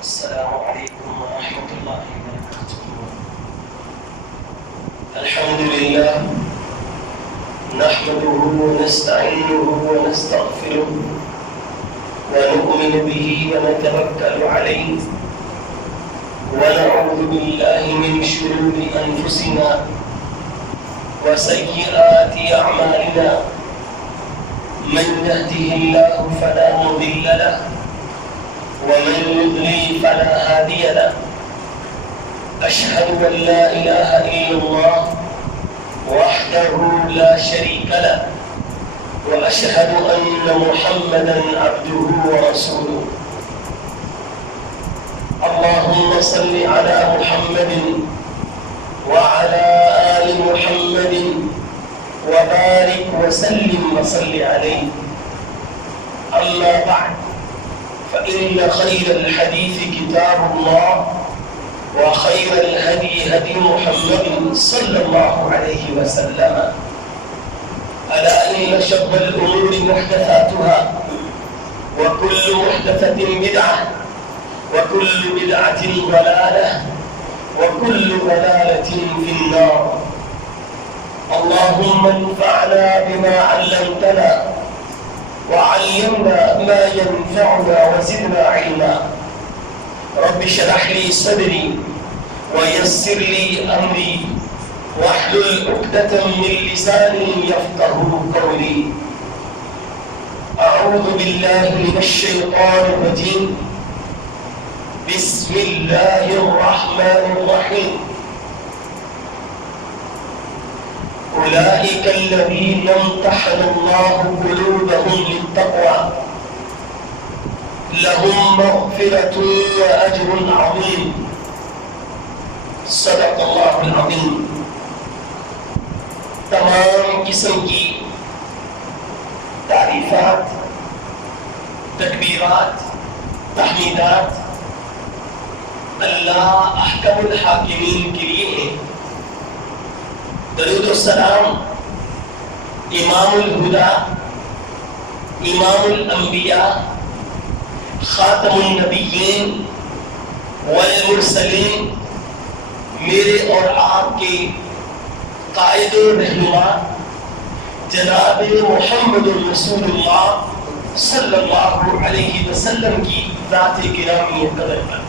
السلام عليكم ورحمة الله وبركاته. الحمد لله نحمده ونستعينه ونستغفره ونؤمن به ونتوكل عليه ونعوذ بالله من شرور أنفسنا وسيئات أعمالنا من يهده الله فلا مضل له ومن يضلل فلا هادي له. أشهد أن لا إله إلا الله وحده لا شريك له وأشهد أن محمدا عبده ورسوله. اللهم صل على محمد وعلى آل محمد وبارك وسلم وصل عليه. أما بعد فإن خير الحديث كتاب الله وخير الهدي هدي محمد صلى الله عليه وسلم. ألا إن شر الأمور محدثاتها وكل محدثة بدعة وكل بدعة ضلالة وكل ضلالة في النار. اللهم انفعنا بما علمتنا وعلمنا ما ينفعنا وزدنا علما. رب اشرح لي صدري ويسر لي أمري واحلل عقدة من لساني يفقه قولي. أعوذ بالله من الشيطان الرجيم. بسم الله الرحمن الرحيم. أولئك الذين امتحن الله قلوبهم للتقوى لهم مغفرة وأجر عظيم. صدق اللہ العظیم. تمام قسم کی تعریفات، تکبیرات، تحمیدات اللہ احکم الحاکمین کے لیے ہیں. درود و السلام امام الہدا، امام الانبیاء، خاتم النبیین والمرسلین، میرے اور آپ کے قائد و رہنما جناب محمد رسول اللہ صلی اللہ علیہ وسلم کی ذات گرامی قدر پر.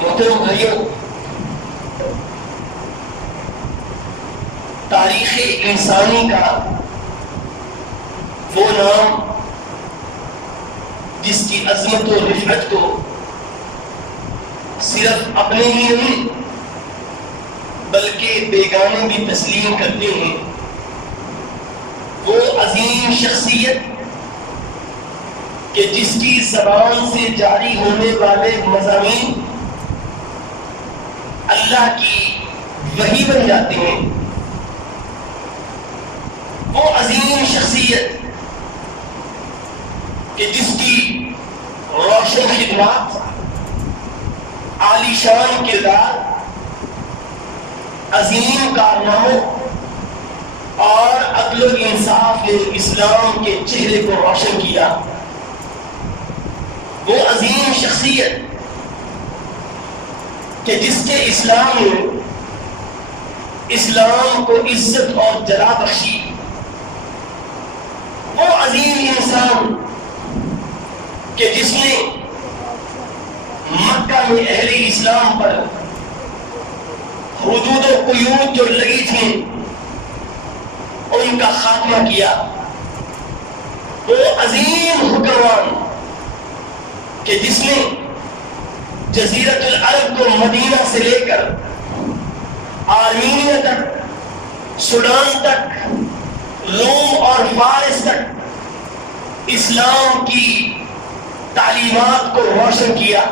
محترم بھائیوں، تاریخ انسانی کا وہ نام جس کی عظمت و رفعت کو صرف اپنے ہی نہیں بلکہ بیگانے بھی تسلیم کرتے ہیں، وہ عظیم شخصیت کہ جس کی زبان سے جاری ہونے والے مضامین اللہ کی وحی بن جاتے ہیں، وہ عظیم شخصیت کہ جس کی روشن خدمات، عالی شان کردار، عظیم کارناموں اور عدل و انصاف نے اسلام کے چہرے کو روشن کیا. وہ عظیم شخصیت کہ جس کے اسلام نے اسلام کو عزت اور جلا بخشی. وہ عظیم انسان کہ جس نے مکہ میں اہل اسلام پر حدود و قیود جو لگی تھیں ان کا خاتمہ کیا. وہ عظیم حکمران کہ جس نے جزیرت العرب کو مدینہ سے لے کر آرمینیا تک، سوڈان تک، روم اور فارس تک اسلام کی تعلیمات کو روشن کیا.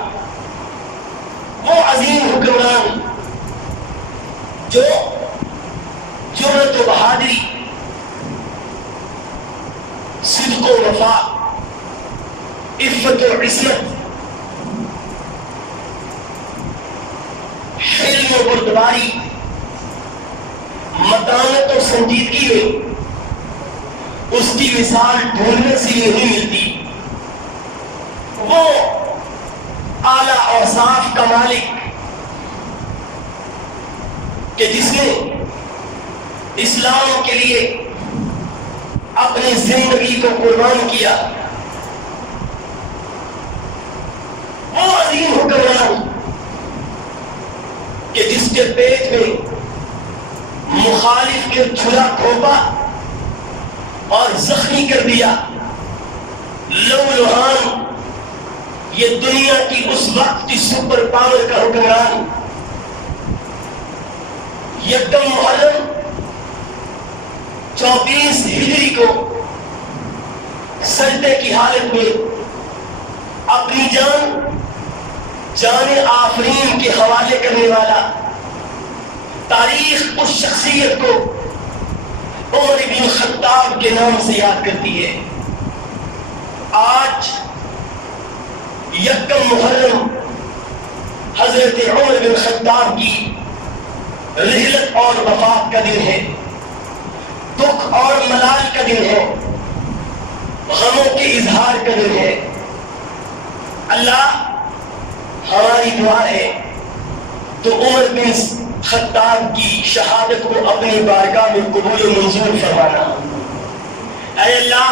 وہ عظیم حکمران جو جرأت و بہادری، صدق و وفا، عفت و عصمت، حلم و بردباری، متانت و سنجیدگی میں اس کی مثال ڈھونڈنے سے نہیں ملتی. وہ اعلیٰ اوصاف کا مالک کہ جس نے اسلام کے لیے اپنی زندگی کو قربان کیا. وہ عظیم حکمران کہ جس کے پیٹ میں مخالف کے چھلا کھوپا اور زخمی کر دیا. لو لوہان، یہ دنیا کی اس وقت کی سپر پاور کا حکمران، یکم محرم 24 ہجری کو سجدے کی حالت میں اپنی جان آفرین کے حوالے کرنے والا. تاریخ اس شخصیت کو عمر بن خطاب کے نام سے یاد کرتی ہے. آج یکم محرم حضرت عمر بن خطاب کی رحلت اور وفات کا دن ہے، دکھ اور ملال کا دن ہے، غموں کے اظہار کا دن ہے. اللہ ہماری دعا ہے تو عمر بن خطاب کی شہادت کو اپنی بارگاہ میں قبول و منظور فرمانا. اے اللہ،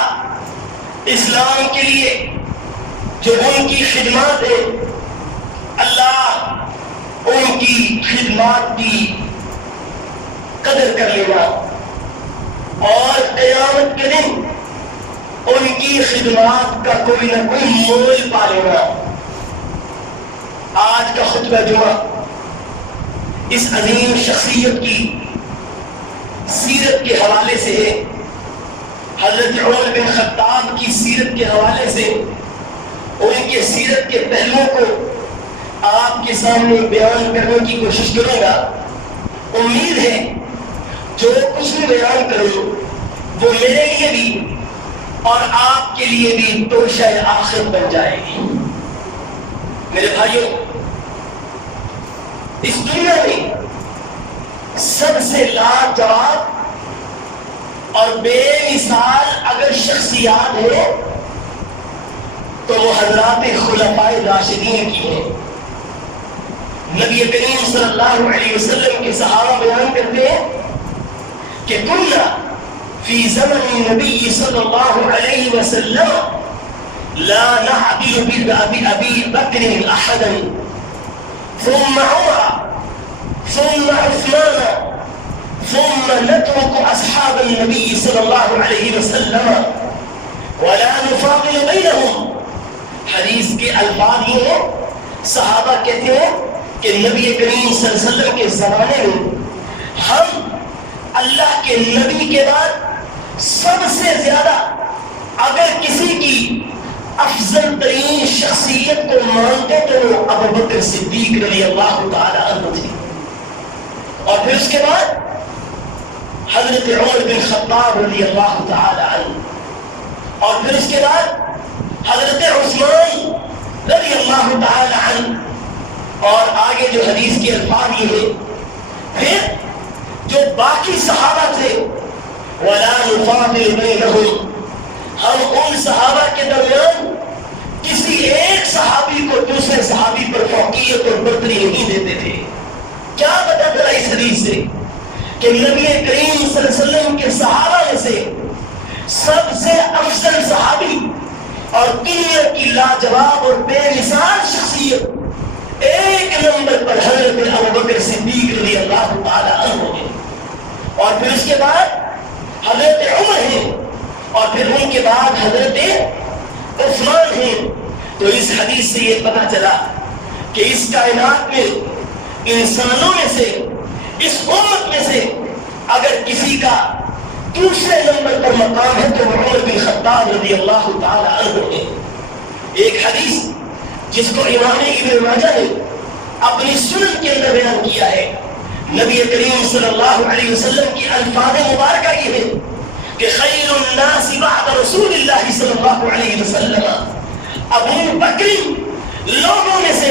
اسلام کے لیے جو ان کی خدمات ہے، اللہ ان کی خدمات کی قدر کر لینا اور قیامت کے دن ان کی خدمات کا کوئی نہ کوئی مول پا لینا. آج کا خطبہ جمعہ اس عظیم شخصیت کی سیرت کے حوالے سے ہے. حضرت عمر بن خطاب کی سیرت کے حوالے سے ان کے سیرت کے پہلوؤں کو آپ کے سامنے بیان کرنے کی کوشش کروں گا. امید ہے جو کچھ بھی بیان کروں وہ میرے لیے بھی اور آپ کے لیے بھی توشہ آخرت بن جائے گی. میرے بھائیوں، اس دنیا میں سب سے لاجواب اور بے مثال اگر شخصیات ہے تو وہ حضرات خلفائے راشدین کی ہیں. نبی کریم صلی اللہ علیہ وسلم کے صحابہ بیان کرتے ہیں کہ کننا فی زمن نبی صلی اللہ علیہ وسلم لا نعدل بأبی بکر احدا ثم عمر ثم عثمان ثم نترك اصحاب النبی صلی اللہ علیہ وسلم ولا نفاضل بینہم. حدیث کے الفاظ یہ ہیں، صحابہ کہتے ہیں کہ نبی کریم صلی اللہ علیہ وسلم کے زمانے میں ہم اللہ کے نبی کے بعد سب سے زیادہ اگر کسی کی افضل ترین شخصیت کو مانتے تو وہ ابوبکر صدیق رضی اللہ تعالی عنہ تھی، اور پھر اس کے بعد حضرت عمر بن خطاب رضی اللہ تعالی عنہ، اور پھر اس کے بعد حضرت عثمان رضی اللہ تعالی عنہ. اور آگے جو حدیث کے الفاظ یہ ہے، پھر جو باقی صحابہ تھے وَلَا نُفَاضِلُ بَيْنَهُمْ، ہم ان صحابہ کے درمیان کسی ایک صحابی کو دوسرے صحابی پر فوقیت اور برتری نہیں دیتے تھے. کیا پتہ چلا اس حدیث سے کہ نبی کریم صلی اللہ علیہ وسلم کے صحابہ میں سے سب سے افضل صحابی اور دنیا کی لاجواب اور بے مثال شخصیت ایک نمبر پر حضرت ابوبکر صدیق رضی اللہ تعالی عنہ ہے، اور پھر اس کے بعد حضرت عمر ہیں، اور پھر ان کے بعد حضرت عثمان ہیں. تو اس حدیث سے یہ پتہ چلا کہ اس کائنات میں انسانوں میں سے، اس امت میں سے اگر کسی کا دوسرے نمبر پر مقام ہے تو عمر بن خطاب رضی اللہ تعالی عنہ ہے۔ ایک حدیث جس کو امام ابن ماجہ نے اپنی سنن کے اندر بیان کیا ہے، نبی کریم صلی اللہ علیہ وسلم کی الفاظ مبارکہ یہ ہے کہ خیر الناس بعد رسول اللہ صلی اللہ علیہ وسلم، ابو بکر لوگوں میں سے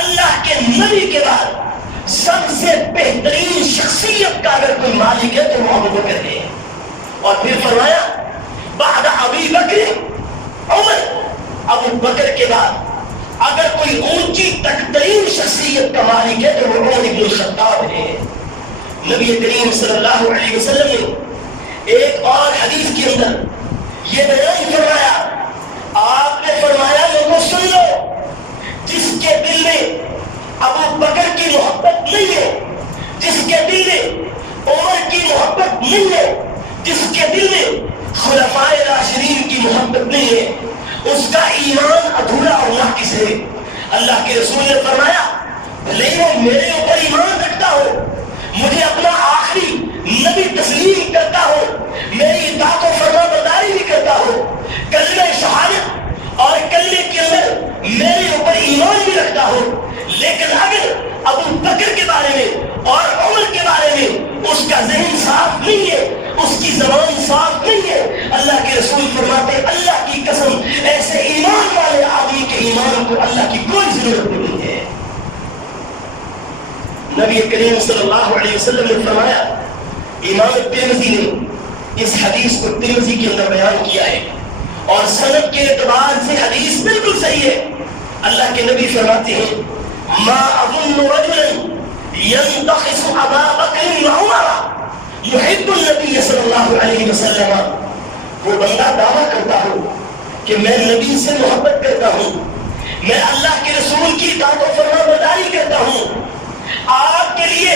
اللہ کے نبی کے بعد سب سے بہترین شخصیت کا اگر کوئی مالک ہے تو وہ ابو بکر ہے۔ اور پھر فرمایا بعد ابی بکر عمر، ابو بکر کے بعد اگر کوئی اونچی ترین شخصیت کا مالک ہے تو وہ عمر بن الخطاب ہے۔ نبی کریم صلی اللہ علیہ وسلم نے ایک اور حدیث کے اندر یہ بیان فرمایا، آپ نے فرمایا لوگوں سن لو، جس کے دل میں ابو بکر کی محبت نہیں ہے، جس کے دل میں عمر کی محبت نہیں ہے، جس کے دل میں خلفائے راشدین کی محبت نہیں ہے، اس کا ایمان ادھورا اور ناقص ہے۔ اللہ کے رسول نے فرمایا بھلے وہ میرے اوپر ایمان رکھتا ہو، مجھے اپنا آخری نبی تسلیم کرتا ہو، میری اطاعت و فرما برداری بھی کرتا ہو، کلمہ شہادت اور کلمے کے اندر میرے اوپر ایمان بھی رکھتا ہو، لیکن اگر ابو بکر کے بارے میں اور عمر کے بارے میں اس کا ذہن صاف نہیں ہے، اس کی زبان صاف نہیں ہے، اللہ کے رسول فرماتے اللہ کی قسم ایسے ایمان والے آدمی کے ایمان کو اللہ کی کوئی ضرورت نہیں ہے۔ نبی کریم صلی اللہ علیہ وسلم نے فرمایا، امام ترمذی نے اس حدیث کو ترمذی کے اندر بیان کیا ہے اور سند کے اعتبار سے حدیث بالکل صحیح ہے۔ اللہ کے نبی فرماتے ہیں ما اظن رجلا ينتقص ابا بکر وعمر یحب النبی صلی اللہ علیہ وسلم، وہ بندہ دعویٰ کرتا ہو کہ میں نبی سے محبت کرتا ہوں، میں اللہ کے رسول کی اطاعت و فرما برداری کرتا ہوں، آپ کے لیے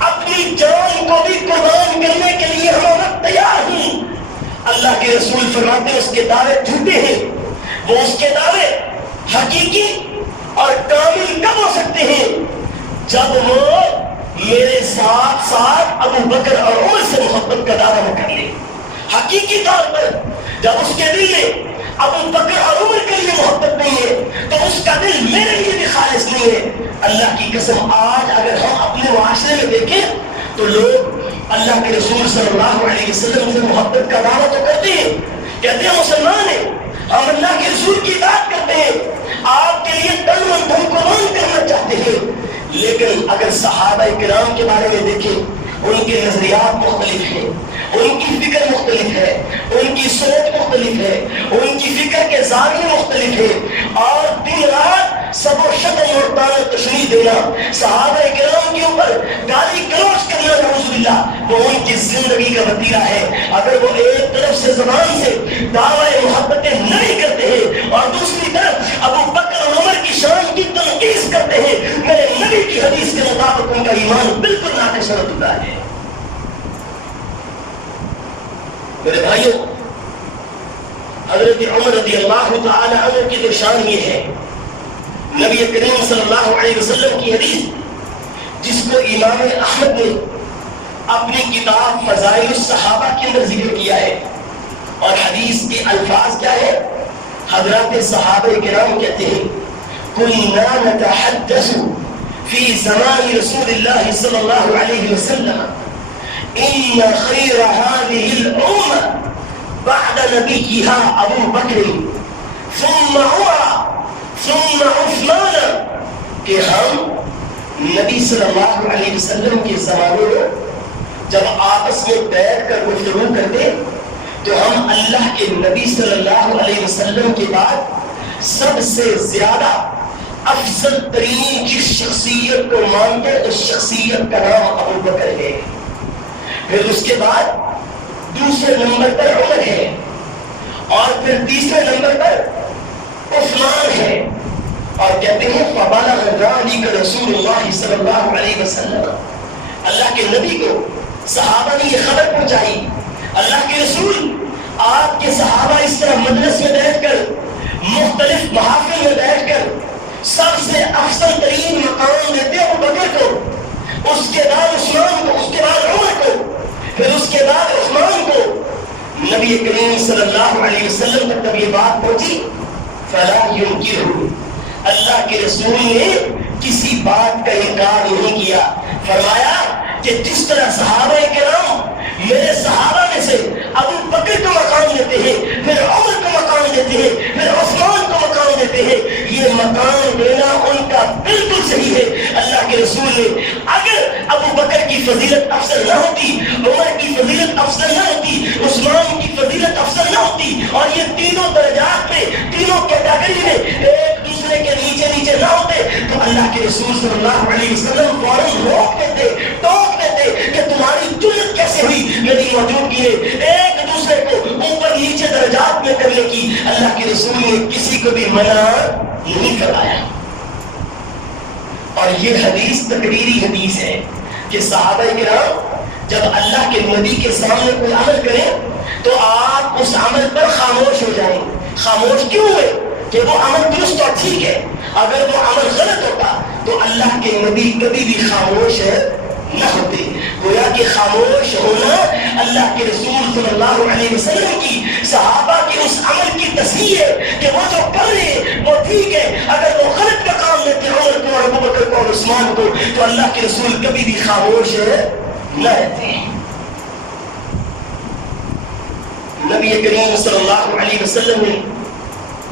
اپنی جان کو بھی قربان کرنے کے لیے ہم تیار ہوں۔ اللہ کے رسول فرماتے ہیں اس کے دعوے جھوٹے ہیں، وہ اس کے دعوے حقیقی اور کامل کب ہو سکتے ہیں جب وہ میرے ساتھ ساتھ ابو بکر اور عمر سے محبت کا دعویٰ نہ کر لے۔ حقیقی طور پر جب اس کے دل میں ابو بکر اور عمر کے لیے محبت نہیں ہے تو اس کا دل میرے لیے بھی خالص نہیں ہے۔ اللہ کی قسم آج اگر ہم اپنے معاشرے میں دیکھیں تو لوگ اللہ کے رسول صلی اللہ علیہ وسلم سے محبت کا دعویٰ تو کرتے ہیں، کہتے ہیں مسلمان ہیں، ہم اللہ کے رسول کی اطاعت کرتے ہیں، آپ کے لیے تن من دھن قربان کرنا چاہتے ہیں، لیکن اگر صحابہ کرام کے بارے میں دیکھیں ان کے نظریات مختلف ہیں، ان کی فکر مختلف ہے، ان کی سوچ مختلف ہے، ان کی فکر کے زاویے مختلف ہے، اور دن رات سب و شتم اور طعن و تشنیع دینا، صحابہ کرام کے اوپر گالی گلوچ کرنا، نعوذ باللہ، وہ ان کی زندگی کا وتیرہ ہے۔ اگر وہ ایک طرف سے زبان سے دعوی محبت نبی کرتے ہیں اور دوسری طرف ابو بکر اور عمر کی شان کی تنقیص کرتے ہیں، میرے نبی کی حدیث کے مطابق ان کا ایمان بالکل ناقص ہو چکا ہے۔ میرے بھائیوں، حضرت عمر رضی اللہ تعالی عنہ کی شان یہ ہے، نبی کریم صلی اللہ علیہ وسلم کی حدیث جس کو امام احمد نے اپنی کتاب فضائل الصحابہ کے اندر ذکر کیا ہے، اور حدیث کے الفاظ کیا ہے؟ حضرات صحابہ کرام کہتے ہیں كنا نتحدث في زمان رسول الله صلى الله عليه وسلم إن خير هذه الأمة بعد نبيها أبو بكر ثم عمر ثم عثمان، کہ ہم نبی صلی اللہ علیہ وسلم کے زمانے میں جب آپس میں بیٹھ کر گفتگو کرتے تو ہم اللہ کے نبی صلی اللہ علیہ وسلم کے بعد سب سے زیادہ افضل ترین جس شخصیت کو مانتے اس شخصیت کا نام ابو بکر ہے، پھر اس کے بعد دوسرے نمبر پر عمر ہے، اور پھر تیسرے نمبر پر عثمان ہے، اور کہتے ہیں فبلغ ذلك رسول اللہ صلی اللہ علیہ وسلم، اللہ کے نبی کو صحابہ نے یہ خبر پہنچائی، اللہ کے رسول آپ کے صحابہ اس طرح مجلس میں بیٹھ کر مختلف محافل میں بیٹھ کر سب سے افضل ترین مقام دیتے ابو بکر کو، اس کے بعد عثمان کو، اس کے بعد عمر کو، پھر اس کے بعد عثمان نبی کریم صلی اللہ علیہ وسلم تک جب یہ بات پہنچی فلا ينکرہ، اللہ کے رسول نے کسی بات کا انکار نہیں کیا. فرمایا کہ جس طرح صحابہ کرام میرے صحابہ میں سے ابو بکر کو مقام دیتے ہیں، پھر عمر کو مقام دیتے ہیں، پھر عثمان کو مقام دیتے ہیں، یہ مقام دینا ان کا بالکل صحیح ہے. اللہ کے رسول نے اگر ابو بکر کی فضیلت افضل نہ ہوتی، عمر کی فضیلت افضل نہ ہوتی، عثمان کی فضیلت افضل نہ ہوتی، اور یہ تینوں درجات میں، تینوں کیٹیگری میں ایک دوسرے کے نیچے نیچے نہ ہوتے، تو اللہ کے رسول صلی اللہ علیہ وسلم فوراً روک دیتے، ٹوک دیتے کہ تمہاری جرأت کیسے ہوئی میری موجودگی میں ایک دوسرے کو اوپر نیچے درجات میں کرنے کی. اللہ کے رسول نے کسی کو بھی منع نہیں کرایا. اور یہ حدیث تقریری حدیث ہے کہ صحابہ کرام جب اللہ کے نبی کے سامنے کوئی عمل کریں تو آپ اس عمل پر خاموش ہو جائیں. خاموش کیوں ہوئے؟ کہ وہ عمل درست اور ٹھیک ہے. اگر وہ عمل غلط ہوتا تو اللہ کے نبی کبھی بھی خاموش نہ ہوتے. گویا کہ خاموش ہونا اللہ کے رسول صلی اللہ علیہ وسلم کی صحابہ کے اس عمل کی تصحیح ہے کہ وہ جو کر رہے ہیں وہ ٹھیک ہے. اگر وہ غلط کا کام دیتے عمر کو اور ابو بکر کو اور عثمان کو تو اللہ کے رسول کبھی بھی خاموش نہ رہتے. نبی کریم صلی اللہ علیہ وسلم نے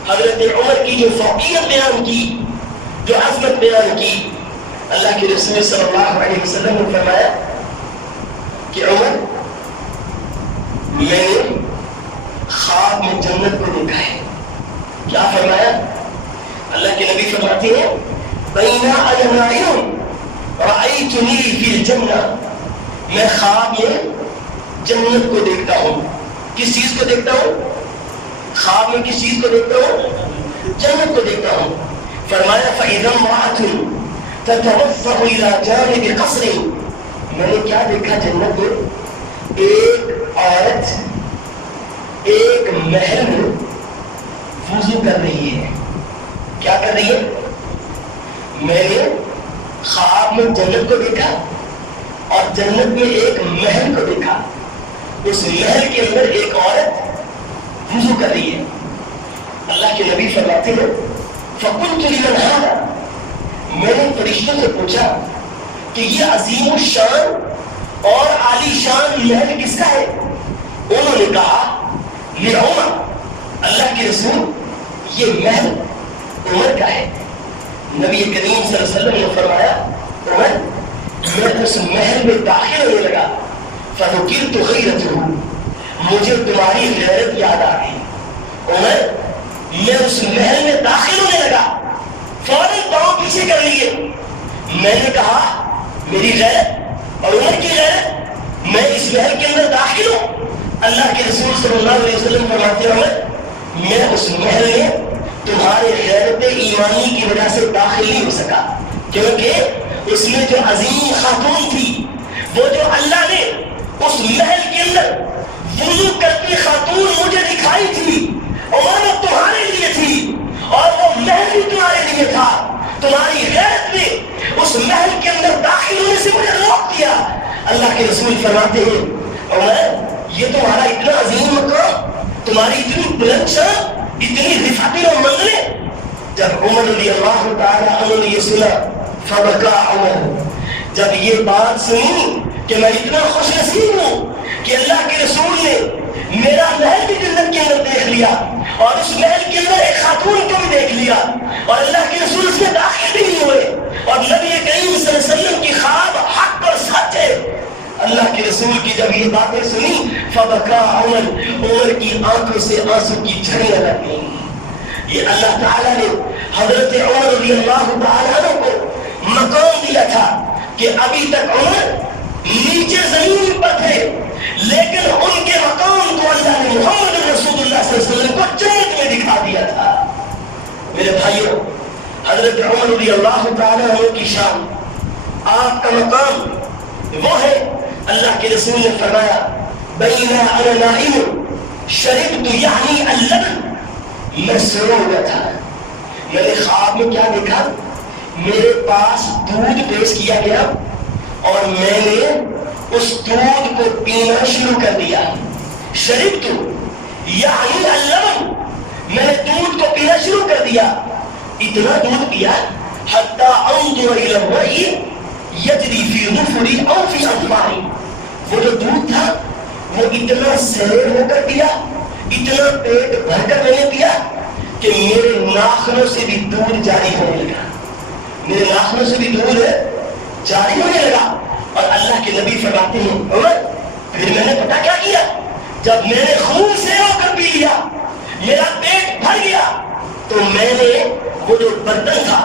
حضرت عمر کی جو فوقیت بیان کی، جو عظمت بیان کی، اللہ کے رسول صلی اللہ علیہ وسلم نے فرمایا کہ عمر میں نے خواب میں جنت کو دیکھا ہے. کیا فرمایا؟ اللہ کے نبی فرماتے ہیں بین انا نائم رأیتنی فی الجنہ، میں خواب میں جنت کو دیکھتا ہوں. کس چیز کو دیکھتا ہوں؟ خواب میں کس چیز کو دیکھتا ہوں؟ جنت کو دیکھتا ہوں. فرمایا فإذا امرأة تتوسع إلى جانب قصر، میں نے کیا دیکھا جنت میں؟ ایک عورت ایک محل میں وضو کر رہی ہے. کیا کر رہی ہے؟ میں نے خواب میں جنت کو دیکھا اور جنت میں ایک محل کو دیکھا. اس محل کے اندر ایک عورت وضو کر رہی ہے. اللہ کے نبی فرماتے ہیں فقلت لمن هذا، میں نے فرشتوں سے پوچھا کہ یہ عظیم الشان اور عالی شان محل کس کا ہے؟ انہوں نے کہا لعمر، اللہ کے رسول یہ محل عمر کا ہے. نبی کریم صلی اللہ علیہ وسلم نے فرمایا عمر، میں اس محل میں داخل ہونے لگا فذکرت غیرتہ، مجھے تمہاری غیرت یاد آ گئی. عمر میں اس محل میں داخل ہونے لگا، فوراً پاؤں پیچھے کر لیے. میں نے کہا میری غیرت اور عمر کی غیرت، میں اس محل کے اندر داخل ہوں. اللہ کے رسول صلی اللہ علیہ وسلم فرماتے ہیں عمر میں اس محل میں تمہارے غیرت ایمانی کی وجہ سے داخل نہیں ہو سکا، کیونکہ اس میں جو عظیم خاتون تھی، وہ جو اللہ نے اس محل کے اندر وضو کرتی خاتون مجھے دکھائی تھی، عمر وہ تمہارے لیے تھی اور وہ محل بھی تمہارے لیے تھا. تمہاری غیرت نے اس محل کے اندر داخل ہونے سے مجھے روک دیا. اللہ کے رسول فرماتے ہیں عمر یہ تمہارا اتنا عظیم مقام، تمہاری اتنی بلند شان، اتنی رفعتیں اور منزلیں. جب عمر رضی اللہ تعالیٰ عنہ نے یہ سنا فبکا عمر، جب یہ بات سنی کہ میں اتنا خوش نصیب ہوں کہ اللہ کے رسول نے میرا محل بھی جنت کے اندر دیکھ لیا اور اس محل کے اندر ایک خاتون کو بھی دیکھ لیا اور اللہ کے رسول اس میں داخل بھی نہیں ہوئے اور نبی کریم صلی اللہ علیہ وسلم کی خواب حق اور سچ ہے. اللہ کے رسول کی جب یہ باتیں سنی فبکا عمر، عمر کی آنکھوں سے آنسو کی جھڑیاں لگ گئیں. یہ اللہ تعالیٰ نے حضرت عمر رضی اللہ تعالیٰ عنہ کو مقام دیا تھا کہ ابھی تک عمر نیچے زمین پر تھے، لیکن ان کے مقام کو اللہ نے محمد رسول اللہ صلی اللہ علیہ وسلم کو جنت میں دکھا دیا تھا. میرے بھائیوں، حضرت عمر رضی اللہ تعالیٰ عنہ کی شان، آپ کا مقام وہ ہے. اللہ کے رسول نے فرمایا بین انا نائم شربت یعنی اللبن، میں سو گیا تھا، میں نے خواب میں کیا دیکھا؟ میرے پاس دودھ پیش کیا گیا اور میں نے اس دودھ کو پینا شروع کر دیا. شربت یعنی اللبن، میں نے دودھ کو پینا شروع کر دیا، اتنا دودھ پیا حتی انظر الی الرئی یجری فی ظفری او فی اظفاری، وہ جو دودھ تھا وہ اتنا سیر ہو کر پیا، اتنا پیٹ بھر کر میں نے پیا کہ میرے ناخنوں سے بھی دودھ جاری ہونے لگا، میرے ناخنوں سے بھی دودھ جاری ہونے لگا۔ اور اللہ کے نبی فرماتے ہیں عمر پھر میں نے پتا کیا کیا، جب میں نے خون سے ہو کر پی لیا، میرا پیٹ بھر گیا، تو میں نے وہ جو برتن تھا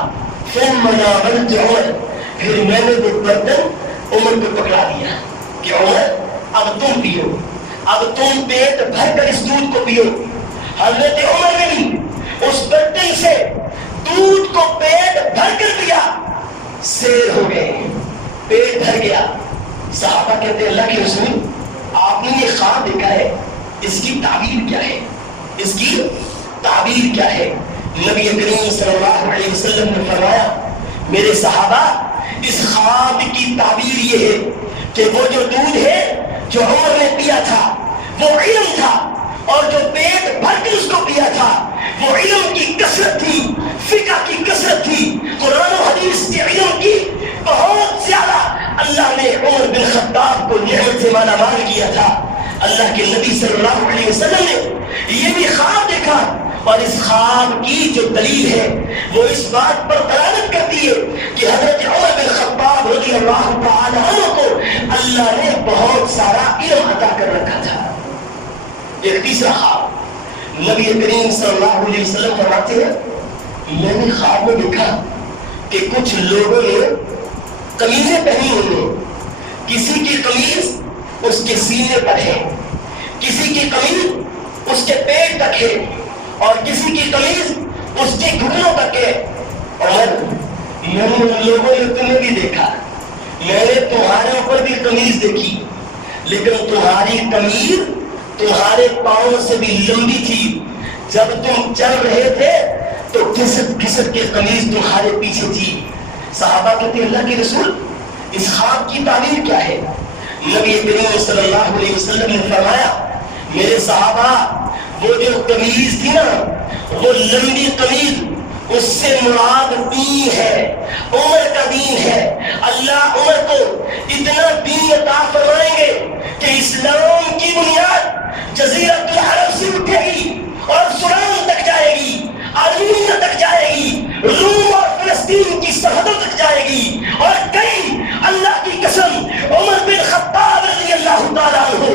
ثم ناولت عمر، پھر میں نے وہ برتن عمر کو پکڑا دیا کہ عمر اب تم پیو، اب تم پیٹ بھر کر اس دودھ کو پیو۔ حضرت عمر نے بھی اس برتن سے دودھ کو پیٹ بھر کر پیا، سیر ہو گئے، پیٹ بھر گیا۔ صحابہ کہتے ہیں اللہ کے رسول آپ نے یہ خواب دیکھا ہے، اس کی تعبیر کیا ہے، اس کی تعبیر کیا ہے؟ نبی کریم صلی اللہ علیہ وسلم نے فرمایا میرے صحابہ اس خواب کی تعبیر یہ ہے کہ وہ جو دودھ ہے جو عمر نے پیا تھا وہ علم تھا، اور جو پیٹ بھر کے اس کو پیا تھا وہ علم کی کثرت تھی، فقہ کی کثرت تھی، قرآن و حدیث کے علم کی بہت زیادہ اللہ نے عمر بن خطاب کو نعمت سے مالا مال کیا تھا۔ اللہ کے نبی صلی اللہ علیہ وسلم نے یہ بھی خواب دیکھا، اور اس خواب کی جو دلیل ہے وہ اس بات پر دلالت کرتی ہے کہ حضرت عمر بن خطاب رضی اللہ تعالی عنہ کو اللہ نے بہت سارا علم عطا کر رکھا تھا۔ ایک تیسرا خواب، نبی کریم صلی اللہ علیہ وسلم فرماتے ہیں میں نے خواب میں دیکھا کہ کچھ لوگوں نے قمیضیں پہنی ہوئی ہیں، کسی کی قمیض اس کے سینے پر ہے، کسی کی قمیض اس کے پیٹ تک ہے، اور کسی کی قمیض اس کے گھٹنوں تک ہے۔ اور میں نے ان لوگوں نے تمہیں بھی دیکھا، میں نے تمہارے اوپر بھی قمیض دیکھی، لیکن تمہاری قمیض تمہارے پاؤں سے بھی لمبی تھی، جب تم چل رہے تھے تو گھسٹ گھسٹ کے قمیض تمہارے پیچھے تھی۔ صحابہ کہتے ہیں اللہ کے رسول اس خواب کی تعبیر کیا ہے؟ نبی کریم صلی اللہ علیہ وسلم نے فرمایا میرے صحابہ وہ جو قمیض تھی نا وہ لمبی قمیض، اس سے مراد دین ہے، عمر کا دین ہے۔ اللہ عمر کو اتنا دین عطا فرمائیں گے کہ اسلام کی بنیاد جزیرۃ العرب سے اٹھے گی اور سوران تک جائے گی، ارمینیا تک جائے گی، روم اور فلسطین کی سرحدوں تک جائے گی، اور کئی اللہ کی قسم عمر بن خطاب رضی اللہ تعالیٰ عنہ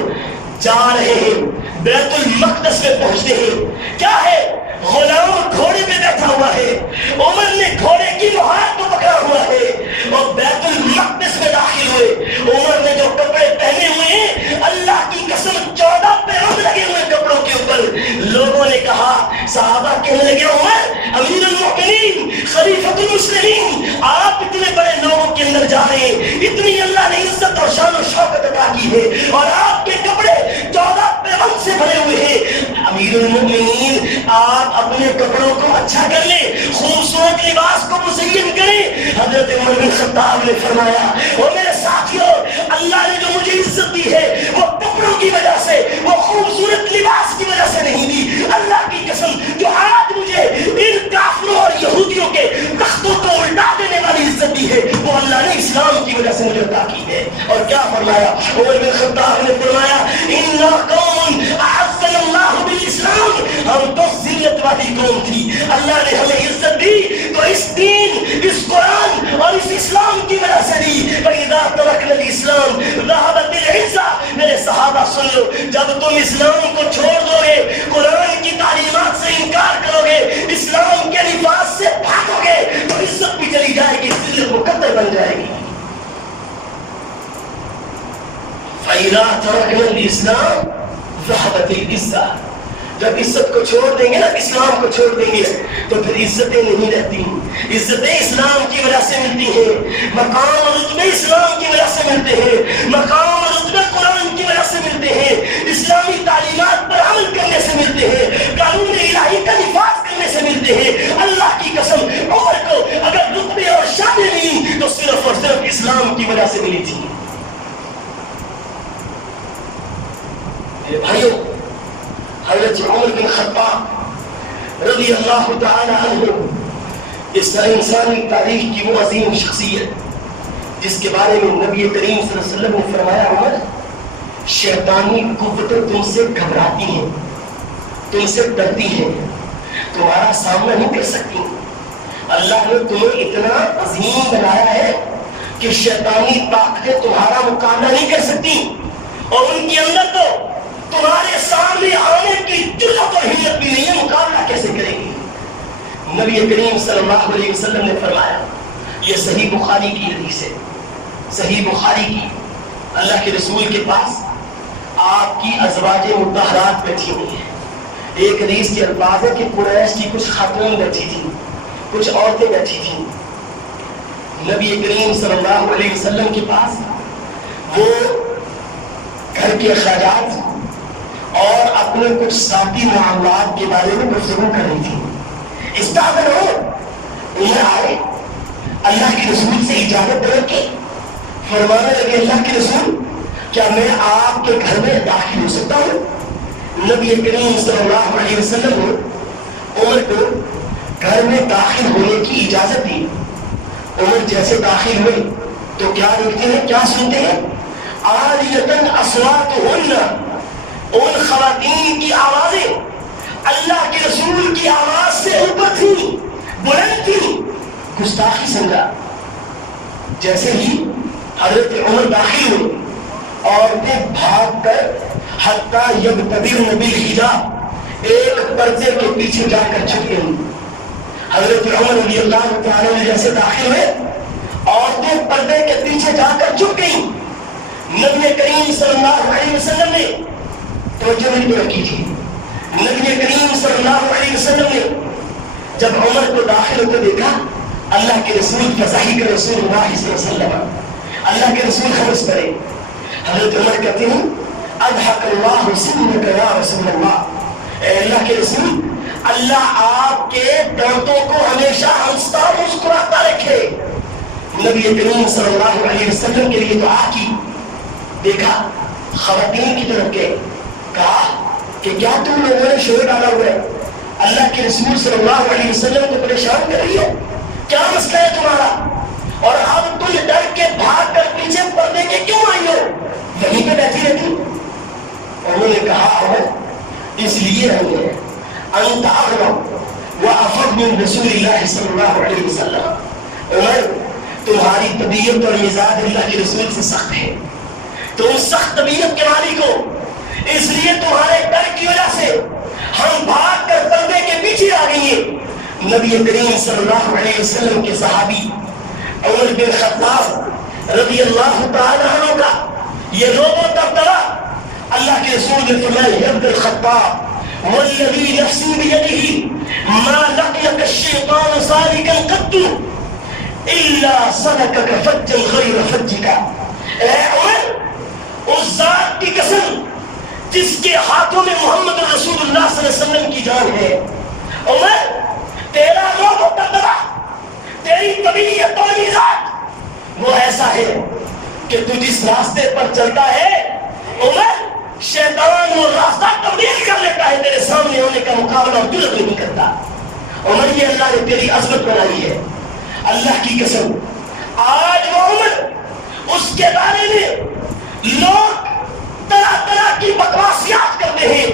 جا رہے ہیں، بیت المقدس میں پہنچتے ہیں، کیا ہے غلام گھوڑے پہ بیٹھا ہوا ہے، عمر نے گھوڑے کی مہار کو پکڑا ہوا ہے، اور بیت المقدس میں داخل ہوئے۔ عمر نے جو کپڑے پہنے ہوئے ہیں اللہ کی قسم 14 پیغام لگے ہوئے کپڑوں کے اوپر۔ لوگوں نے کہا، صحابہ کہنے لگے عمر امیر المؤمنین خلیفۃ المسلمین آپ اتنے بڑے لوگوں کے اندر جا رہے ہیں، اتنی اللہ نے عزت اور شان و شوکت عطا کی ہے، اور آپ کے کپڑے 14 پیغام سے بھرے ہوئے ہیں۔ امیر المؤمنین آپ اپنے کپڑوں کو اچھا کر لیں، خوبصورت لباس کو مزین کریں۔ حضرت عمر بن خطاب نے فرمایا وہ میرے ساتھیوں اللہ نے جو مجھے عزت دی ہے وہ کپڑوں کی وجہ سے، وہ خوبصورت لباس کی وجہ سے نہیں دی، اللہ کی قسم جو آج مجھے ان کافروں اور یہودیوں کے تختوں کو الٹا دینے والی عزت دی ہے وہ اللہ نے اسلام کی وجہ سے مجھے عطا کی ہے۔ اور کیا فرمایا عمر بن خطاب نے فرمایا انا قوم اعزنا اللہ بالاسلام، ہم تو ذلت والی قوم تھی، اللہ نے ہمیں عزت دی تو اس دین، اس قرآن اور اس اسلام کی وجہ سے دی۔ فَإِذَا تَرَكْنَا الْإِسْلَامَ ذَهَبَتِ الْعِزَّةُ، میرے صحابہ سن لو، جب تم اسلام کو چھوڑ دو گے، قرآن کی تعلیمات سے انکار کرو گے، اسلام کے لباس سے بھاگو گے تو عزت بھی چلی جائے گی، ذلت مقدر بن جائے گی۔ فَإِذَا تَرَكْنَا الْإِسْلَامَ ذَهَبَتِ الْعِزَّةُ، جب عزت کو چھوڑ دیں گے نا، اسلام کو چھوڑ دیں گے تو پھر عزتیں نہیں رہتی۔ عزتیں اسلام کی وجہ سے ملتی ہیں، مقام اور رتبے اسلام کی وجہ سے ملتے ہیں، مقام اور رتبے قرآن کی وجہ سے ملتے ہیں، اسلامی تعلیمات پر عمل کرنے سے ملتے ہیں، قانون الہی کا نفاذ کرنے سے ملتے ہیں۔ اللہ کی قسم عمر کو اگر رتبے اور شانیں ملی تو صرف اور صرف اسلام کی وجہ سے ملی تھی۔ بھائیوں حضرت عمر بن خطاب رضی اللہ تعالی عنہ اس انسانی تاریخ کی وہ عظیم شخصیت جس کے بارے میں نبی کریم صلی اللہ علیہ وسلم نے فرمایا عمر شیطانی قوتیں تم سے گھبراتی ہیں، تم سے ڈرتی ہیں، تمہارا سامنا نہیں کر سکتی۔ اللہ نے تمہیں اتنا عظیم بنایا ہے کہ شیطانی طاقتیں تمہارا مقابلہ نہیں کر سکتی، اور ان کے اندر تو تمہارے سامنے آنے کی جرأت اور ہمت بھی نہیں ہے، مقابلہ کیسے کریں گی؟ نبی کریم صلی اللہ علیہ وسلم نے فرمایا، یہ صحیح بخاری کی حدیث ہے، صحیح بخاری کی، اللہ کے رسول کے پاس آپ کی ازواج مطہرات بیٹھی ہوئی ہیں۔ ایک حدیث کے الفاظ ہے کہ قریش کی کچھ خاتون بیٹھی تھی، کچھ عورتیں بیٹھی تھیں۔ نبی کریم صلی اللہ علیہ وسلم کے پاس وہ گھر کے اخراجات اور اپنے کچھ ذاتی معاملات کے بارے میں گفتگو کر رہی تھی۔ استعمال ہو انہیں آئے، اللہ کے رسول سے اجازت دے کے فرمانے لگے، اللہ کے رسول کیا میں آپ کے گھر میں داخل ہو سکتا ہوں؟ نبی کریم صلی اللہ علیہ وسلم نے عمر کو گھر میں داخل ہونے کی اجازت دی۔ عمر جیسے داخل ہوئے تو کیا دیکھتے ہیں، کیا سنتے ہیں؟ عالیۃ اصواتہن، ان خواتین کی آوازیں اللہ کے رسول کی آواز سے اوپر تھی، بلند تھی۔ گستاخی سمجھا۔ جیسے ہی حضرت عمر داخل ہوئے، عورتیں بھاگ کر حتیٰ یبتدرن بالحجاب، ایک پردے کے پیچھے جا کر چھپ گئی۔ حضرت عمر رضی اللہ تعالیٰ نے جیسے داخل ہوئے، عورتیں پردے کے پیچھے جا کر چھپ گئیں۔ نبی کریم صلی اللہ علیہ وسلم نے توجہ نہیں رکھی تھی۔ نبی کریم صلی اللہ علیہ وسلم نے جب عمر کو داخل ہوتے دیکھا، اللہ کے رسول فضحک رسول اللہ صلی اللہ علیہ وسلم، اللہ کے رسول خمس کرے۔ حضرت عمر کہتے ہیں اضحک اللہ سنک یا رسول اللہ، اے اللہ کے رسول اللہ آپ کے دانتوں کو ہمیشہ ہنستا مسکراتا رکھے۔ نبی کریم صلی اللہ علیہ وسلم کے لیے دعا کی، دیکھا خواتین کی طرف گئے، کہا کہ کیا تم لوگوں نے شور ڈالا ہوا ہے؟ اللہ کے رسول صلی اللہ علیہ وسلم کو پریشان کر رہی ہے، کیا مسئلہ ہے تمہارا؟ اور اب تم ڈر کے بھاگ کر پیچھے پردے کے کیوں آئی ہو؟ وہیں پہ بیٹھی رہتی۔ انہوں نے کہا عمر اس لیے آئی ہے انت اغرب وافضل من رسول اللہ صلی اللہ علیہ وسلم، عمر تمہاری طبیعت اور مزاج اللہ کے رسول سے سخت ہے، تم سخت طبیعت کے مالک ہو، اس لیے تمہارے ڈر کی وجہ سے ہم بھاگ کر پردے کے پیچھے آ گئی ہیں۔ نبی کریم صلی اللہ علیہ وسلم کے صحابی عمر بن خطاب رضی اللہ تعالی عنہ کا یہ روب و دبدبہ، اللہ کے رسول نے فرمایا یا ابن الخطاب والذی نفسی بیدہ ما لقیک الشیطان سالکا قط الا سلکک فجا غیر فجک، اے عمر اس ذات کی قسم جس کے ہاتھوں میں محمد رسول اللہ صلی اللہ علیہ وسلم کی جان ہے، عمر تیرا روب و دبدبہ، تیری طبیعت اور مزاج وہ ایسا ہے کہ تو جس راستے پر چلتا ہے عمر شیطان وہ راستہ تبدیل کر لیتا ہے، تیرے سامنے ہونے کا مقابلہ اور جرأت نہیں کرتا۔ عمر یہ اللہ نے تیری عظمت بنائی ہے، اللہ کی قسم آج وہ عمر اس کے بارے میں لوگ طرح طرح کی بکواسیات کرتے ہیں،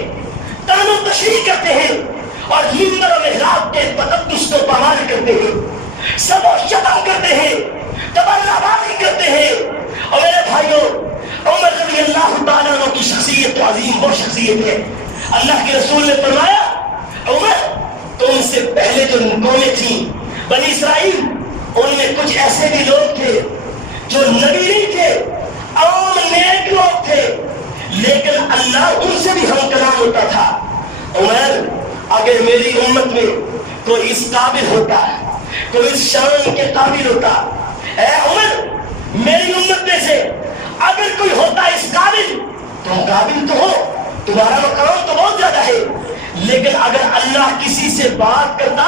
تان و تشریح کرتے ہیں، اور منبر و محراب کے تقدس کو پامال کرتے ہیں، سب و شتم کرتے ہیں، تبرہ بازی کرتے ہیں۔ اور میرے بھائیوں عمر رضی اللہ تعالیٰ عنہ کی شخصیت تو عظیم وہ شخصیت ہے، اللہ کے رسول نے فرمایا عمر تم سے پہلے جو قومیں تھیں بنی اسرائیل، ان میں کچھ ایسے بھی لوگ تھے جو نبی نہیں تھے، عام نیک لوگ تھے، لیکن اللہ ان سے بھی ہم کلام ہوتا تھا۔ عمر اگر میری امت میں کوئی اس قابل ہوتا، کوئی اس شان کے قابل ہوتا، اے عمر میری امت میں سے اگر کوئی ہوتا اس قابل، تم قابل تو ہو، تمہارا مقام تو بہت زیادہ ہے، لیکن اگر اللہ کسی سے بات کرتا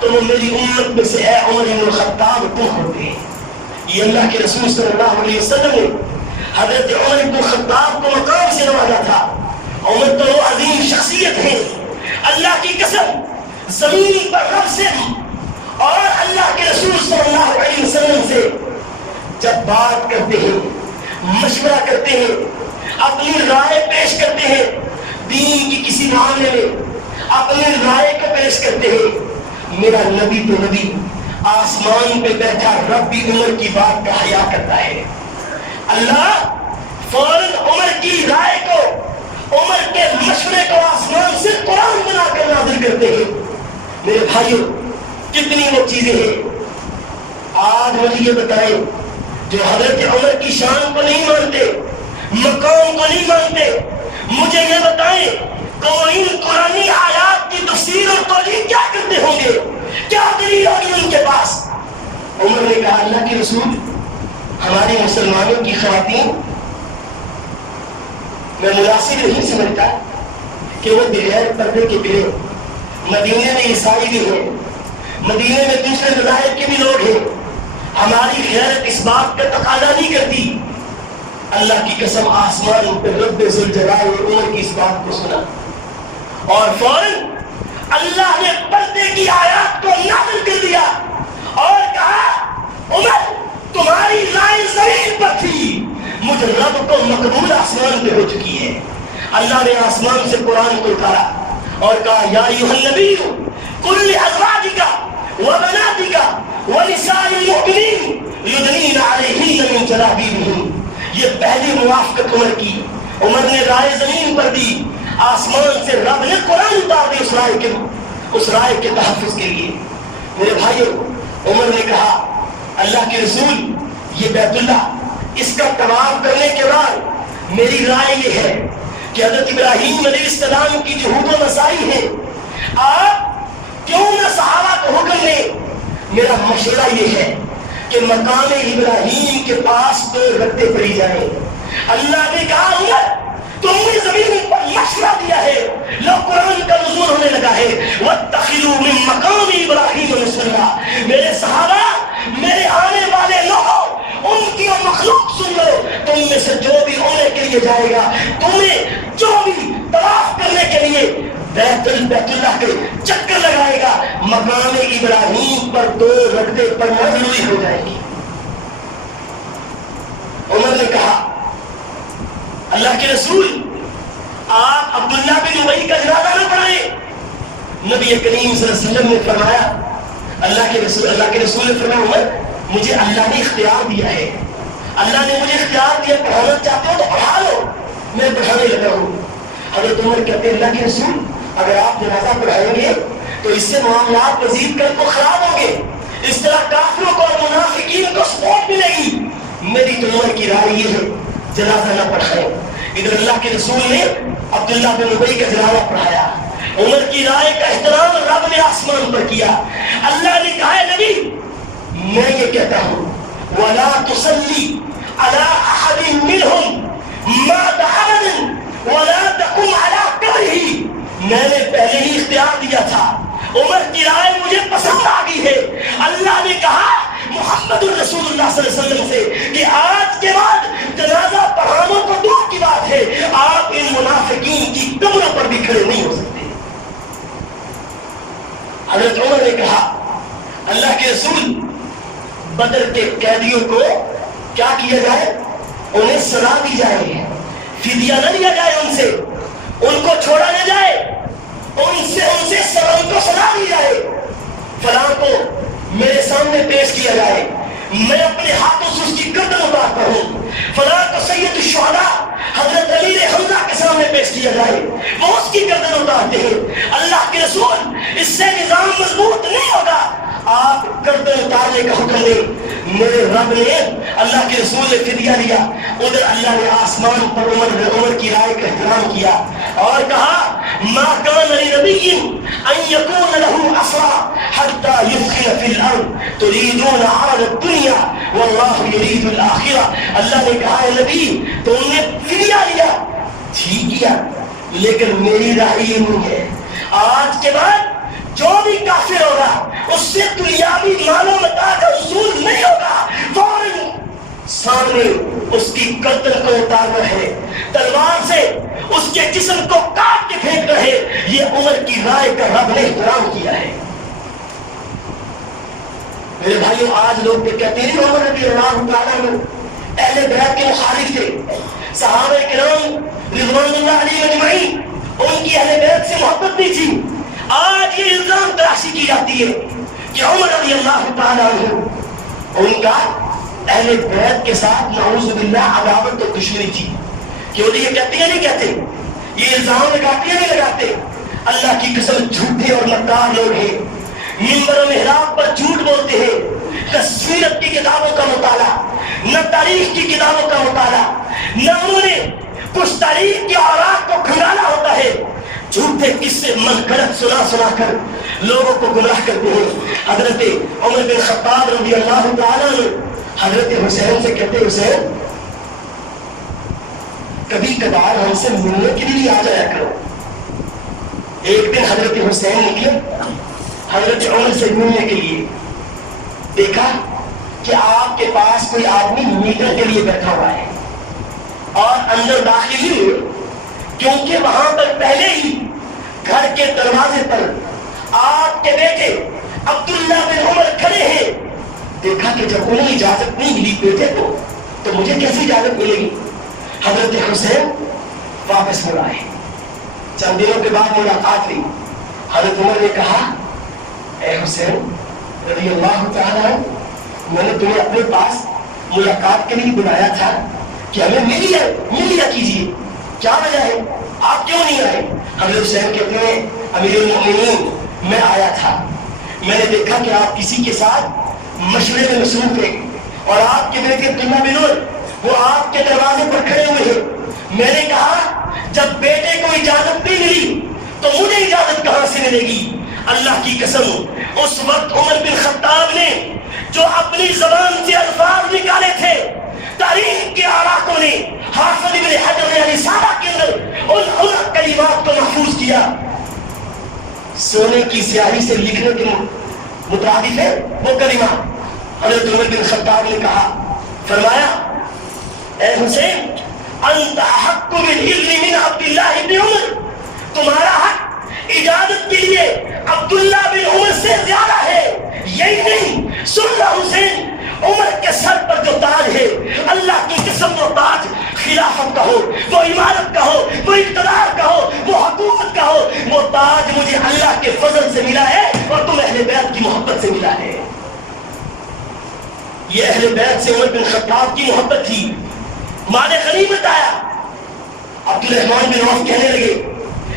تو وہ میری امت میں سے اے عمر بن الخطاب تم ہوتے۔ یہ اللہ کے رسول صلی اللہ علیہ وسلم نے حضرت عمر بن الخطاب کو مقام سے نوازا تھا۔ عمر تو وہ عظیم شخصیت ہے زمین پر رب سے اور اللہ کے رسول صلی اللہ علیہ وسلم سے جب بات کرتے ہیں، مشورہ کرتے ہیں، اپنی رائے پیش کرتے ہیں، دین کی کسی معاملے میں اپنی رائے کو پیش کرتے ہیں، میرا نبی تو نبی آسمان پہ بیٹھا رب بھی عمر کی بات کا حیا کرتا ہے۔ اللہ فوراً عمر کی رائے کو، عمر کے مشورے کو آسمان سے قرآن بنا کر نازل کرتے ہیں۔ میرے بھائیوں، کتنی وہ چیزیں ہیں۔ آج مجھے یہ بتائیں، جو حضرت عمر کی شان کو نہیں مانتے، مقام کو نہیں مانتے، مجھے یہ بتائیں کہ وہ ان قرآنی آیات کی تفسیر اور توجیہ کیا کرتے ہوں گے؟ کیا دلیل ہوگی ان کے پاس؟ عمر نے کہا اللہ کے رسول، ہماری مسلمانوں کی خواتین میں مناسب نہیں سمجھتا کہ وہ بغیر پردے کے پھرے۔ مدینے میں عیسائی بھی ہیں، مدینے میں دوسرے مذاہب کے بھی لوگ ہیں، ہماری غیرت اس بات کا تقاضا نہیں کرتی۔ اللہ کی قسم آسمان پہ رب ذوالجلال نے عمر کی اس بات کو سنا اور فوراً اللہ نے پردے کی آیات کو نازل کر دیا اور کہا عمر تمہاری رائے زمین پر تھی، مجھ رب کو مقبول آسمان پہ ہو چکی ہے۔ اللہ نے آسمان سے قرآن کو اتارا اور کہا یا ایھا النبی قل لازواجک وبناتک ونساء المؤمنین یدنین علیہن من جلابیبہن۔ یہ پہلی موافقت عمر کی، عمر نے رائے زمین پر دی، آسمان سے رب نے قرآن اتار دی اس رائے کے تحفظ کے لیے۔ میرے بھائیوں، عمر نے کہا اللہ کے رسول، یہ بیت اللہ اس کا طواف کرنے کے بعد میری رائے یہ ہے کہ حضرت ابراہیم علیہ السلام کی جو حود و نسائی ہے، آپ کیوں نہ صحابہ کو حکم دیں؟ میرا مشورہ یہ ہے کہ مقام ابراہیم کے پاس تو رکھتے پڑی جائیں۔ اللہ نے کہا عمر تم نے زمین پر مشورہ دیا ہے، لو قرآن کا نزول ہونے لگا ہے وَاتَّخِذُوا مِن مَّقَامِ إِبْرَاهِيمَ مُصَلًّى۔ میرے صحابہ، میرے آنے والے لوگوں، ان کی مخلوق سن لو، تم میں سے جو بھی عمرے کے لیے جائے گا، تمہیں جو بھی طواف کرنے کے لیے بیت اللہ کے چکر لگائے گا، مقام ابراہیم پر دو رکعتیں پڑھنا ضروری ہو جائے گی۔ عمر نے کہا اللہ کے رسول، آپ عبداللہ بن ابی کا جنازہ نہ پڑھائیں۔ نبی کریم صلی اللہ علیہ وسلم نے فرمایا، اللہ کے رسول نے فرمایا عمر مجھے اللہ نے اختیار دیا ہے، اللہ نے مجھے اختیار دیا، پڑھانا چاہتے ہو تو پڑھا لو، میں پڑھانے لگا ہوں۔ حضرت عمر کہتے ہیں اللہ کے رسول اگر آپ جنازہ پڑھائیں گے تو اس سے معاملات مزید کل کو خراب ہوں گے، اس طرح کافروں کو اور منافقین کو سپورٹ ملے گی۔ میری تو عمر کی رائے یہ ہے جنازہ نہ پڑھائیں۔ ادھر اللہ کے رسول نے عبداللہ بن ابی کا جنازہ پڑھایا، عمر کی رائے کا احترام رب نے آسمان پر کیا۔ اللہ نے کہا ہے نبی میں یہ کہتا ہوں وَلَا تُصَلِّ عَلَىٰ أَحَدٍ مِّنْهُمْ مَاتَ أَبَدًا وَلَا تَقُمْ عَلَىٰ قَبْرِهِ۔ میں نے پہلے ہی اختیار دیا تھا، عمر کی رائے مجھے پسند آ گئی ہے۔ اللہ نے کہا محمد الرسول اللہ صلی اللہ علیہ وسلم سے کہ آج کے بعد جنازہ پڑھانا تو دور کی بات ہے، آپ ان منافقین کی قبروں پر بھی کھڑے نہیں ہو سکتے۔ حضرت عمر نے کہا اللہ کے رسول بدر کے قیدیوں کو کیا کیا جائے؟ انہیں سزا دی جائے، فدیہ نہ لیا جائے، ان کو چھوڑا نہ جائے، ان سے سزا دی جائے، فلاں کو میرے سامنے پیش کیا جائے، میں اپنے ہاتھوں سے اس کی گردن اتارتا ہوں، فلاں کو سید الشہداء حضرت امیر حمزہ کے سامنے پیش کیا جائے، وہ اس کی گردن اتارتے ہیں۔ اللہ کے رسول اس سے نظام مضبوط نہیں ہوگا، آپ گردن اتارنے کا حکم دیں۔ میرے رب نے، اللہ کے رسول نے فدیہ لیا، ادھر اللہ نے آسمان پر عمر کی رائے کا احترام کیا اور کہا ما كان لنبي ان يكون له اسرى حتى يثخن في الارض تريدون عرض الدنيا والله يريد الاخره۔ اللہ نے کہا ہے نبی تم نے فدیہ لیا، ٹھیک کیا، لیکن میری رائے یہ نہیں ہے، آج کے بعد جو بھی کافر ہوگا اس سے دنیاوی مال و متاع کا حصول نہیں ہوگا، فوراً سامنے اس کی گردن کو اتارنا ہے، تلوار سے اس کے جسم کو کاٹ کے پھینکنا ہے۔ یہ عمر کی رائے کا رب نے احترام کیا ہے۔ میرے بھائیوں آج لوگ کہتے ہیں عمر رضی اللہ تعالیٰ عنہ اہل بیت کے مخالف تھے، صحابہ کرام رضوان اللہ علیہ اجمعین ان کی اہل بیت سے محبت نہیں تھی. آج یہ الزام تراشی کی جاتی ہے کہ عمر رضی اللہ تعالیٰ عنہ ان کا اہل بیت کے ساتھ نعوذ باللہ عداوت و دشمنی تھی. کیوں یہ کہتے ہیں نہیں کہتے؟ یہ الزام لگاتے ہیں نہیں لگاتے؟ اللہ کی قسم جھوٹے اور مکار لوگ ہیں، منبر و محراب پر جھوٹ بولتے ہیں. نہ سیرت کی کتابوں کا مطالعہ، نہ تاریخ کی کتابوں کا مطالعہ، نہ انہوں نے کچھ تاریخ کے اوراق کو کھنگالا ہوتا ہے. جھوٹے قصے من گھڑت سنا سنا کر لوگوں کو گمراہ کرتے ہیں. حضرت عمر بن خطاب رضی اللہ تعالیٰ عنہ حضرت حسین سے کہتے حسین کبھی کبھار ہم سے ملنے کے لیے آ جایا کرو. ایک دن حضرت حسین نکلے حضرت عمر سے ملنے کے لیے، دیکھا کہ آپ کے پاس کوئی آدمی میٹر کے لیے بیٹھا ہوا ہے اور اندر داخل ہوئے، کیونکہ وہاں پر پہلے ہی گھر کے دروازے پر آپ کے بیٹے عبداللہ بن عمر کھڑے ہیں. دیکھا کہ جب انہیں اجازت نہیں ملی بیٹے کو تو مجھے کیسی اجازت ملے گی. حضرت حسین واپس ہو آئے. چند دنوں کے بعد ملاقات ہوئی. حضرت عمر نے کہا اے حسین رضی اللہ تعالیٰ میں نے تمہیں اپنے پاس ملاقات کے لیے بلایا تھا کہ ہمیں مل لیا کیجیے، کیا وجہ ہے آپ کیوں نہیں آئے؟ حضرت حسین کہتے ہیں امیر المؤمنین میں آیا تھا، میں نے دیکھا کہ آپ کسی کے ساتھ مشورے میں مصروف ہیں اور آپ کے بیٹے عبداللہ بن عمر وہ آپ کے دروازے پر کھڑے ہوئے ہیں. میں نے کہا جب بیٹے کو اجازت نہیں ملی تو مجھے اجازت کہاں سے ملے گی؟ اللہ کی قسم اس وقت عمر بن خطاب نے جو اپنی زبان سے الفاظ نکالے تھے تاریخ کے آراقوں نے حافظ ابن حجر نے رسالہ کے اندر ان کلمات کو محفوظ کیا. سونے کی سیاہی سے لکھنے کے مترادف ہے وہ کلمہ. حضرت عمر بن خطاب نے کہا فرمایا اے حسین انت حق بالعلم من عبداللہ بن عمر، تمہارا حق اجازت کے لیے عبداللہ بن عمر سے زیادہ ہے. یہی نہیں سن رہا حسین عمر کے سر پر جو تاج ہے اللہ کی قسم وہ تاج خلافت کا ہو، وہ عمارت کا ہو، وہ اقتدار کا ہو، وہ حکومت کا ہو، وہ تاج مجھے اللہ کے فضل سے ملا ہے اور تم اہل بیت کی محبت سے ملا ہے. یہ اہل بیت سے عمر بن خطاب کی محبت تھی. مال غنیمت آیا، عبد الرحمن بن عوف کہنے لگے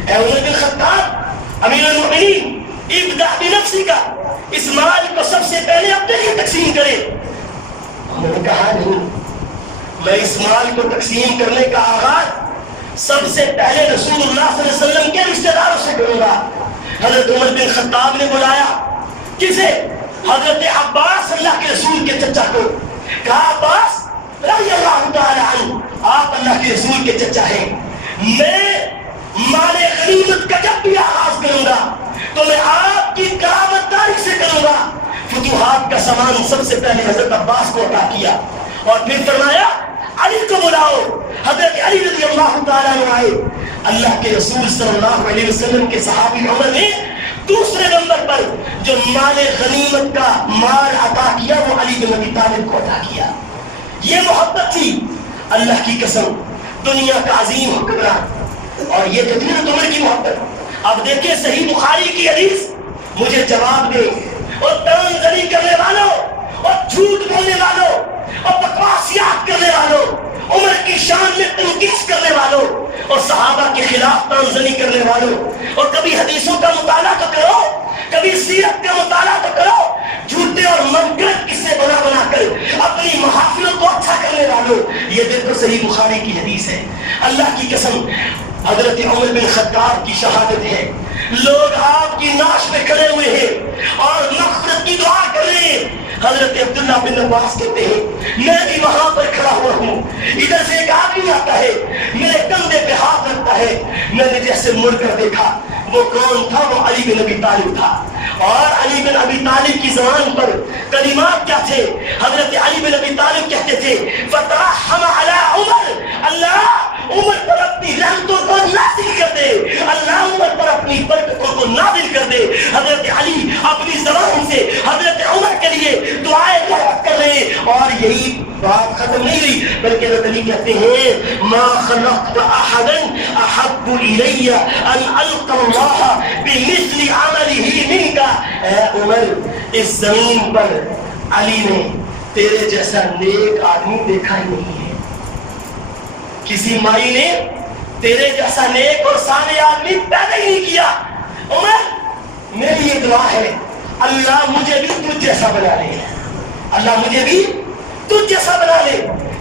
اے عمر بن خطاب امیر المؤمنین ابدأ بنفسک، اس مال کو سب سے پہلے اپنے لیے تقسیم کرے. انہوں نے کہا نہیں، میں اس مال کو تقسیم کرنے کا آغاز سب سے پہلے رسول اللہ صلی اللہ علیہ وسلم کے رشتہ داروں سے کروں گا. حضرت عمر بن خطاب نے بلایا کسے؟ حضرت عباس اللہ کے رسول کے چچا کو. کہا عباس رضی اللہ تعالی عنہ آپ اللہ کے رسول کے چچا ہیں، میں مال غنیمت کا جب بھی آغاز کروں گا تو میں آپ کی کرامت داری سے کروں گا. فتوحات کا سامان سب سے پہلے حضرت عباس کو عطا کیا اور پھر فرمایا علی کو بلاؤ. حضرت علی رضی اللہ تعالیٰ عنہ آئے. اللہ کے رسول صلی اللہ علیہ وسلم کے صحابی عمر نے دوسرے نمبر پر جو مال غنیمت کا مال عطا کیا وہ علی بن ابی طالب کو عطا کیا. یہ محبت تھی. اللہ کی قسم دنیا کا عظیم حکمران اور یہ تو تھی نا عمر کی محبت. اب دیکھیں صحیح بخاری کی حدیث، مجھے جواب دے اور تنزلی کرنے والوں اور جھوٹ بولنے والوں اور بکواسیات کرنے والوں، عمر کی شان میں تنقیص کرنے والوں اور صحابہ کے خلاف تنزلی کرنے والوں، اور کبھی حدیثوں کا مطالعہ تو کرو، کبھی سیرت کا مطالعہ تو کرو. جھوٹے اور منگرت قصے بنا بنا کر اپنی محافلوں کو اچھا کرنے والوں، یہ دیکھو صحیح بخاری کی حدیث ہے. اللہ کی قسم حضرت عمر بن خطاب کی شہادت ہے. لوگ آپ کی ناش میں کھڑے ہوئے ہیں اور مغفرت کی دعا کر رہے ہیں. حضرت عبداللہ بن عباس کہتے ہیں میں بھی وہاں پر کھڑا ہوا ہوں، ادھر سے ایک آدمی آتا ہے میرے کندھے پہ ہاتھ رکھتا ہے. میں نے جیسے مڑ کر دیکھا وہ کون تھا؟ وہ علی بن ابی طالب تھا. اور علی بن ابی طالب کی زبان پر کلمات کیا تھے؟ حضرت علی بن ابی طالب کہتے تھے فترحم علی عمر، اللہ عمر پر اپنی رحمتوں کو نازل کر دے، اللہ عمر پر اپنی برکتوں کو نازل کر دے. حضرت علی اپنی زبان سے حضرت عمر کے لیے یہی بات ختم نہیں ہوئی بلکہ حضرت علی کہتے ہیں ما خلقت احدا احب الی ان القى اللہ بمثل عمله منك. اے عمر اس زمین پر علی نے تیرے جیسا نیک آدمی دیکھا ہی نہیں ہے. کسی مائی نے تیرے جیسا نیک اور صالح آدمی پیدا ہی نہیں کیا. عمر میری یہ دعا ہے اللہ مجھے بھی تجھ جیسا بنا لے, اللہ مجھے بھی تجھ جیسا بنا لے.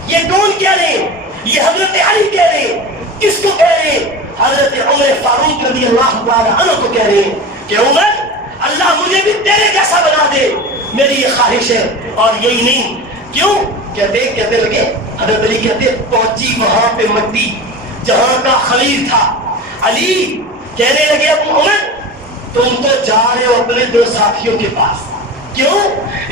یہ کون کہہ رہے ہیں؟ یہ حضرت علی کہہ رہے ہیں. کس کو کہہ رہے ہیں؟ حضرت عمر فاروق رضی اللہ تعالی عنہ کو کہہ رہے ہیں کہ عمر اللہ مجھے بھی تیرے جیسا بنا دے, میری یہ خواہش ہے. اور یہی نہیں, کیوں کہتے لگے حضرت علی کہتے پہنچی وہاں پہ مٹی جہاں کا خلیل تھا. علی کہنے لگے ابو عمر تم تو جا رہے ہو اپنے دو ساتھیوں کے پاس, کیوں؟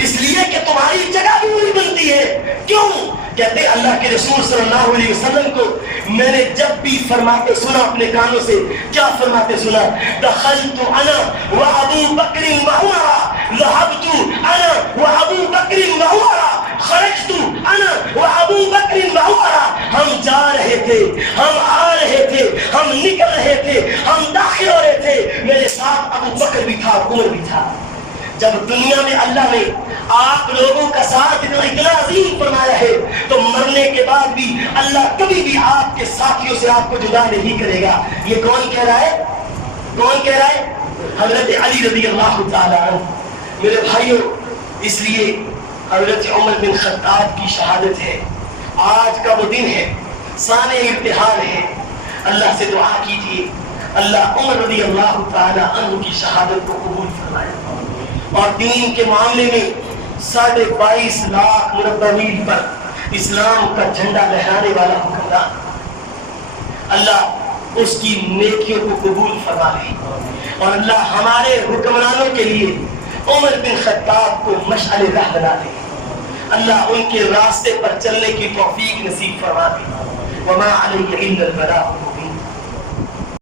اس لیے کہ تمہاری جگہ بھی وہی بنتی ہے. کیوں؟ کہتے اللہ کے رسول صلی اللہ علیہ وسلم کو میں نے جب بھی فرماتے سنا اپنے کانوں سے, کیا فرماتے سنا؟ دخلت انا وابو بکر وعمر, ذهبت انا وابو بکر وعمر, خرجت انا وابو بکر وعمر. ہم جا رہے تھے, ہم آ رہے تھے, ہم نکل رہے تھے, ہم داخل ہو رہے تھے, میرے ساتھ ابو بکر بھی تھا, عمر بھی تھا. جب دنیا میں اللہ نے آپ لوگوں کا ساتھ اتنا عظیم فرمایا ہے تو مرنے کے بعد بھی اللہ کبھی بھی آپ کے ساتھیوں سے آپ کو جدا نہیں کرے گا. یہ کون کہہ رہا ہے؟ کون کہہ رہا ہے؟ حضرت علی رضی اللہ تعالی عنہ. میرے بھائیوں, اس لیے حضرت عمر بن خطاب کی شہادت ہے, آج کا وہ دن ہے, سانے ارتحال ہے. اللہ سے دعا کیجیے اللہ عمر رضی اللہ تعالی عنہ کی شہادت کو قبول فرمائے اور دین کے معاملے میں 22.5 لاکھ مربع میل پر اسلام کا جھنڈا لہرانے والا حکمران اللہ اس کی نیکیوں کو قبول فرما لے. اور اللہ ہمارے حکمرانوں کے لیے عمر بن خطاب کو مشعل راہ بنا دے. اللہ ان کے راستے پر چلنے کی توفیق نصیب فرما دے. وما علیہ الا البلاغ.